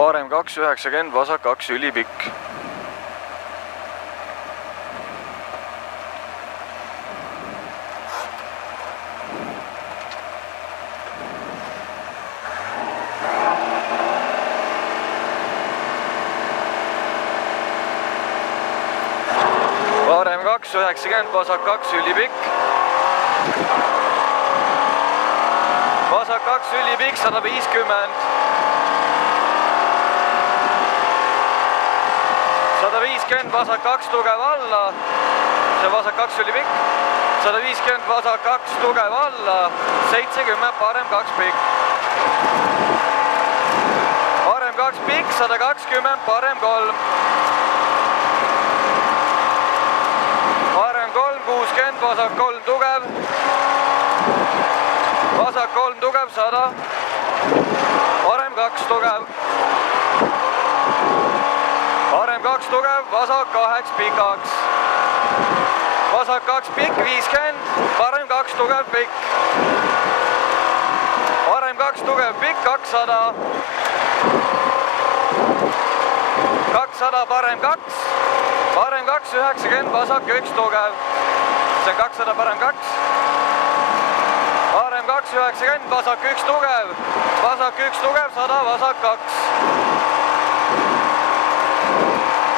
parem 2,90, vasak 2 ülipikk. Parem 2,90, vasak 2 ülipikk. Vasak 2 ülipikk, 150. 150, vasak 2 tugev alla. See vasak 2 ülipikk. 150, vasak 2 tugev alla. 70, parem 2 pikk. Parem 2 pikk, 120, parem 3. Parem 3, 60, vasak 3 tugev. Vasak 3 tugev, 100. Parem 2 tugev. Parem 2 tugev, vasak 2 pikaks. Vasak 2 pikk, 50, parem 2 tugev pikk. Parem 2 tugev pikk, 200. 200, parem 2. Parem 2, 90, vasak 1 tugev. See on 200, parem 2. Parem 2, 90, vasak 1 tugev. Vasak 1 tugev, 100, vasak 2.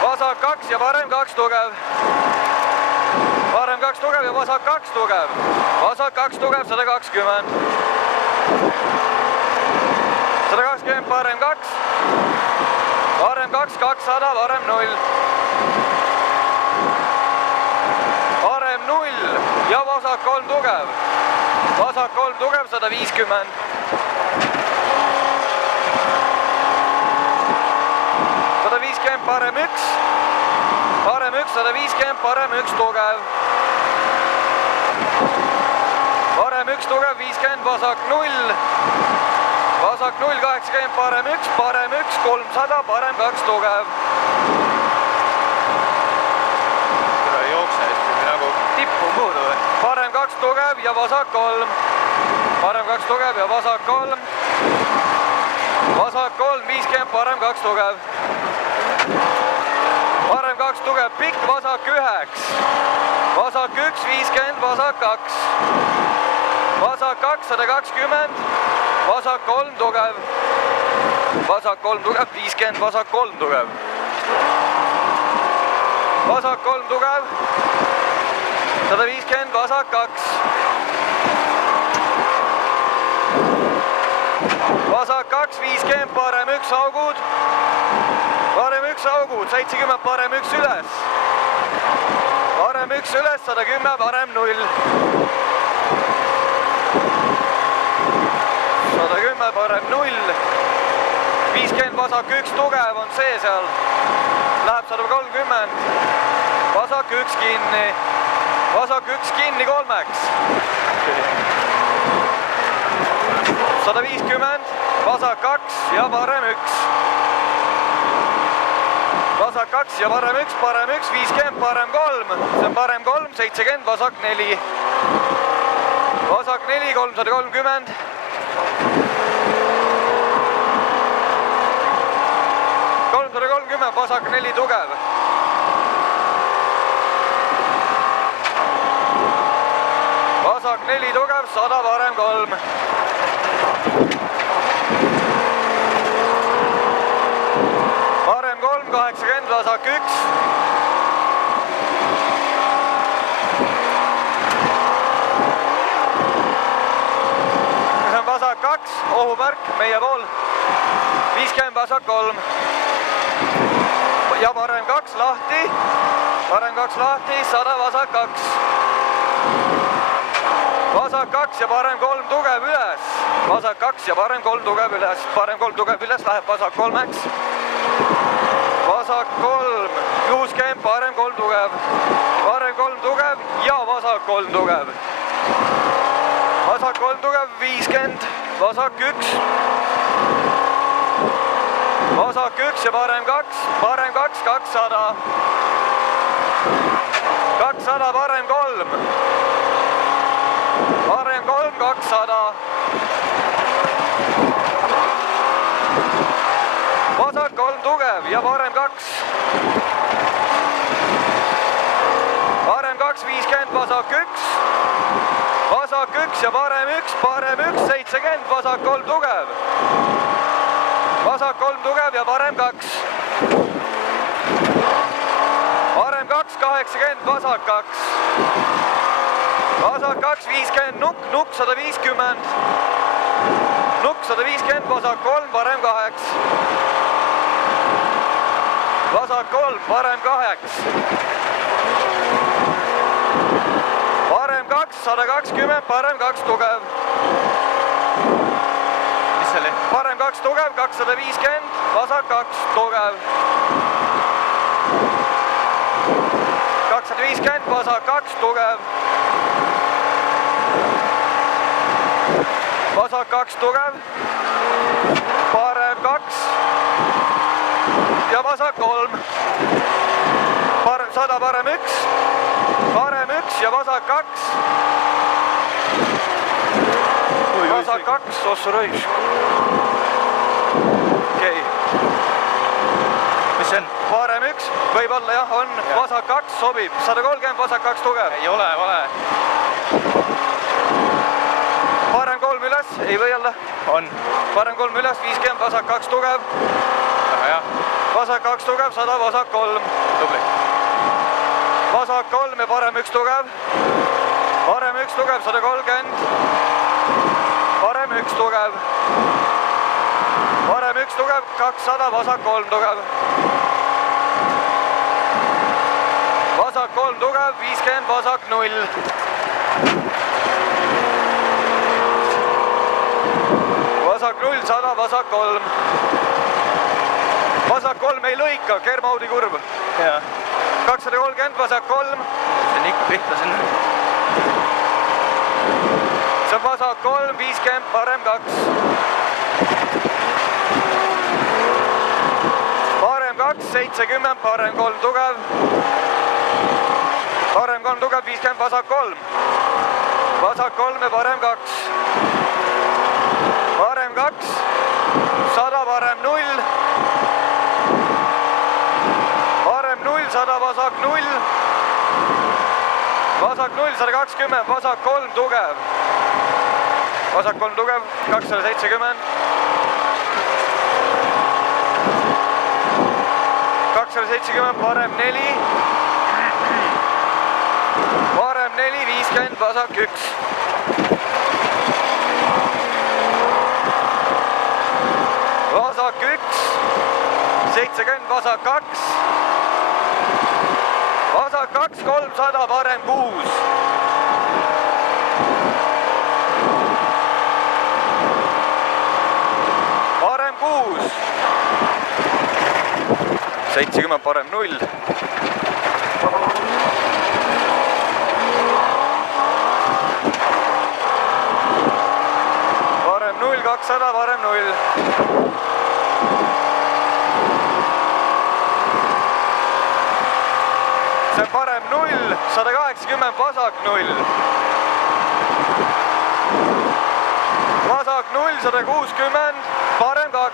Vasak 2 ja parem 2 tugev. Parem 2 tugev ja vasak 2 tugev. Vasak 2 tugev, 120. 120, parem 2. Parem 2, 200, parem 0. Parem 0 ja vasak 3 tugev. Vasak 3 tugev, 150. 150, parem 1. Parem 1, 150, parem 1 tugev. Parem 1 tugev, 50, vasak 0. Vasak 0, 80, parem 1, parem 1, 300, parem 2 tugev. Ei jookse hästi või nagu tippu puudu või? Parem 2 tugev ja vasak 3. Parem 2 tugev ja vasak 3. Vasak 3, 50, parem 2 tugev. Parem 2 tugev, pikk, vasak 1. Vasak 1, 50, vasak 2. Vasak 2, 120. Vasak 3 tugev. Vasak 3 tugev, 50, vasak 3 tugev. Vasak 3 tugev. 150, vasak 2. Vasak 2, 50, parem 1 augud. Parem 1 augud, 70, parem 1 üles. Parem 1 üles, 110, parem 0. 110, parem 0. 50, vasak 1 tugev on see seal. Läheb 130. Vasak 1 kinni. Vasak 1 kinni 3-ks. 150, vasak 2 ja parem 1. Vasak 2 ja parem 1, parem 1, 50, parem 3. See on parem 3, 70, vasak 4. Vasak 4, 330. Vasak 4 tugev. Vasak 4 tugev, 100, parem 3. Parem 3, 80, vasak 1. See on vasak 2, ohumärk meie pool. 50, vasak 3. Ja parem 2 lahti. Parem 2 lahti, 100, vasak 2. Vasak 2 ja parem 3 tugev üles. Vasak 2 ja parem 3 tugev üles. Parem 3 tugev üles, läheb vasak 3-ks. Vasak 3, 60, parem 3 tugev. Parem 3 tugev ja vasak 3 tugev. Vasak 3 tugev, 50, vasak 1. Vasak 1 ja parem 2, parem 2, 200. 200, parem 3. Parem 3, 200. vasak 3 tugev ja parem 2. parem 2, 50, vasak 1. vasak 1 ja parem 1, 70, vasak 3 tugev. vasak 3 tugev ja parem 2. parem 2, 80, vasak 2. vasak 2, 50, nukk 150. nukk 150, vasak 3, parem 8. vasak 3, parem 8. parem 2, 120, parem 2 tugev. mis see oli? parem 2 tugev, 250, vasak 2 tugev. 250, vasak 2 tugev. vasak 2 tugev. parem 2 ja vasak 3. 100, parem 1. parem 1 ja vasak 2. vasak 2, ossu rõisk. okei. mis see on? parem 1, võib-olla jah, on. vasak 2 sobib, 130, vasak 2 tugev. ei ole, vale. parem 3 üles, ei või olla. on. parem 3 üles, 50, vasak 2 tugev. väga hea. vasak 2 tugev, 100, vasak 3. tubli. vasak 3 ja parem 1 tugev. parem 1 tugev, 130. parem 1 tugev. parem 1 tugev, 200, vasak 3 tugev. vasak 3 tugev, 50, vasak 0. vasak 0, 100, vasak 3. vasak 3 ei lõika, Kermaudi kurv. jaa. 230, vasak 3. see on ikka pihta sinna. see on vasak 3, 50, parem 2. parem 2, 70, parem 3 tugev. parem 3 tugev, 50, vasak 3. vasak 3 ja parem 2. parem 2, 100, parem 0. parem 0, 100, vasak 0. vasak 0, 120, vasak 3 tugev. vasak 3 tugev, 270. 270, parem 4. parem 4, 50, vasak 1. vasak 1, 70, vasak 2. vasak 2, 300, parem 6. parem 6. 70, parem 0. parem 0, 200, parem 0. see on parem 0, 180, vasak 0. vasak 0, 160, parem 2.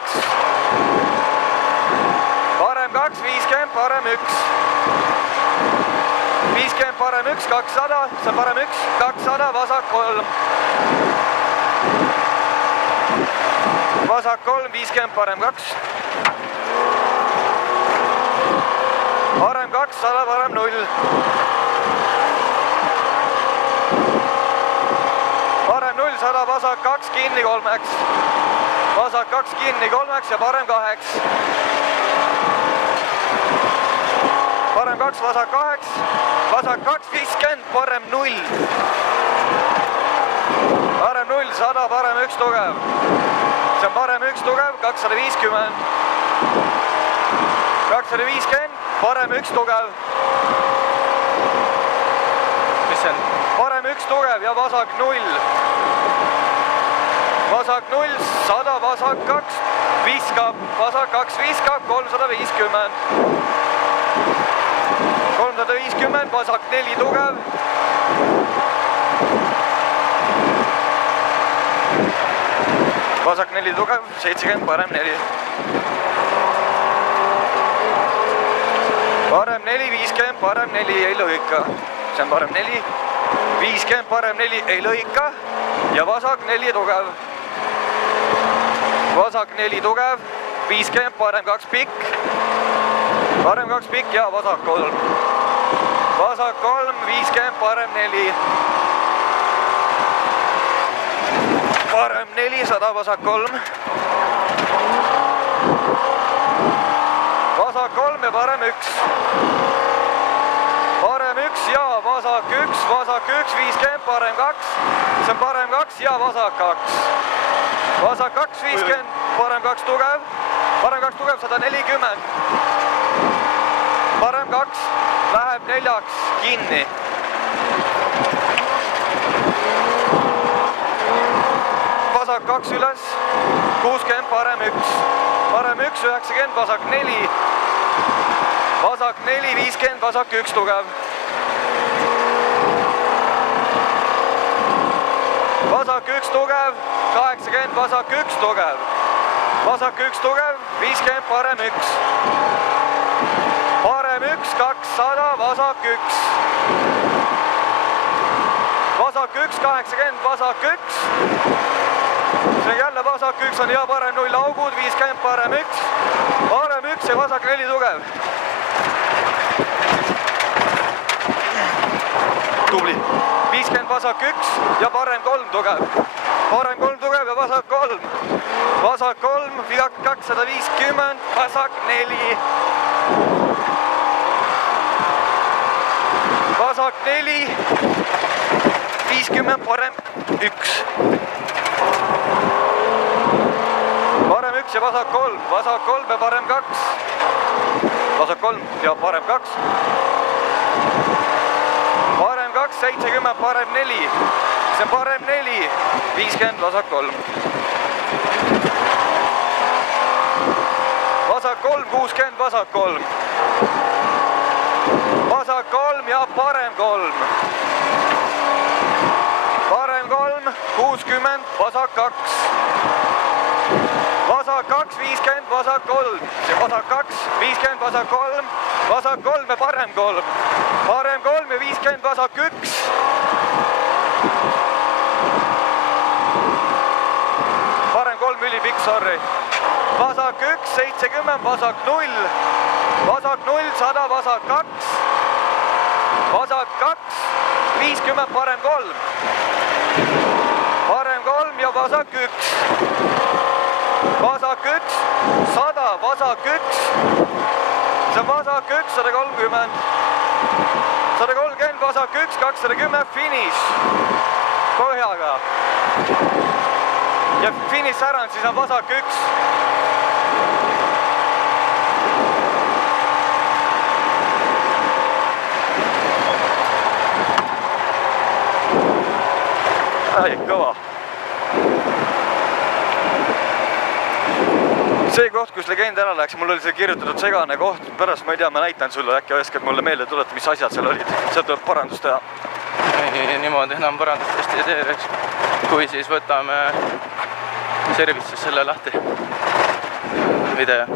parem 2, 50, parem 1. 50, parem 1, 200, see on parem 1, 200, vasak 3. vasak 3, 50, parem 2. parem 2, 100, parem 0. parem 0, 100, vasak 2, kinni 3-ks. vasak 2 kinni 3-ks ja parem 2-ks. parem 2, vasak 2-ks. vasak 2, 50, parem 0. parem 0, 100, parem 1 tugev. see on parem 1 tugev, 250. 250, parem 1 tugev. mis see on? parem 1 tugev ja vasak 0. vasak 0, 100, vasak 2, viskab. vasak 2 viskab, 350. 350, vasak 4 tugev. vasak 4 tugev, 70, parem 4. Parem 4, 50, parem 4, ei lõika. See on parem 4, 50, parem 4, ei lõika. Ja vasak 4 tugev. Vasak 4 tugev, 50, parem 2 pikk. Parem 2 pikk ja vasak 3. Vasak 3, 50, parem 4. Parem 4, 100, vasak 3. Vasak 3 ja parem 1. Parem 1 ja vasak 1, vasak 1, 50, parem 2. See on parem 2 ja vasak 2. Vasak 2, 50, parem 2 tugev. Parem 2 tugev, 140. Parem 2 läheb 4 kinni. Vasak 2 üles, 60, parem 1. Parem 1, 90, vasak 4. Vasak 4, 50, vasak 1 tugev. Vasak 1 tugev, 80, vasak 1 tugev. Vasak 1 tugev, 50, parem 1. Parem 1, 200, vasak 1. Vasak 1, 80, vasak 1. See jälle vasak 1 on ja parem 0 augud, 50, parem 1. Parem 1 ja vasak 4 tugev. Tubli. 50 vasak 1 ja parem 3 tugev. Parem 3 tugev ja vasak 3. Vasak 3, 250, vasak 4. Vasak 4, 50, parem 1. Parem 1 ja vasak 3. Vasak 3 ja parem 2. Vasak 3 ja parem 2. Parem 2, 70, parem 4. See on parem 4, 50, vasak 3. Vasak 3, 60, vasak 3. Vasak 3 ja parem 3. Parem 3, 60, vasak 2. Vasak 2, 50, vasak 3. Vasak 2, 50, vasak 3. Vasak 3 ja parem 3. Parem 3 ja 50, vasak 1. Parem 3 ülipikk, sorry. Vasak 1, 70, vasak 0. Vasak 0, 100, vasak 2. Vasak 2, 50, parem 3. Parem 3 ja vasak 1. Vasak 1, 100, vasak 1. See on vasak 1, 130. 130, vasak 1, 210, finiš. Põhjaga. Ja finiš ära on, siis on vasak 1. Ai, kõva. See koht, kus legend ära läks, mul oli see kirjutatud segane koht. Pärast ma ei tea, ma näitan sulle, äkki oskad mulle meelde tuletada, mis asjad seal olid. Seal tuleb parandust teha. Niimoodi enam parandustest ei tee, eks. Kui siis võtame services selle lahti. Video.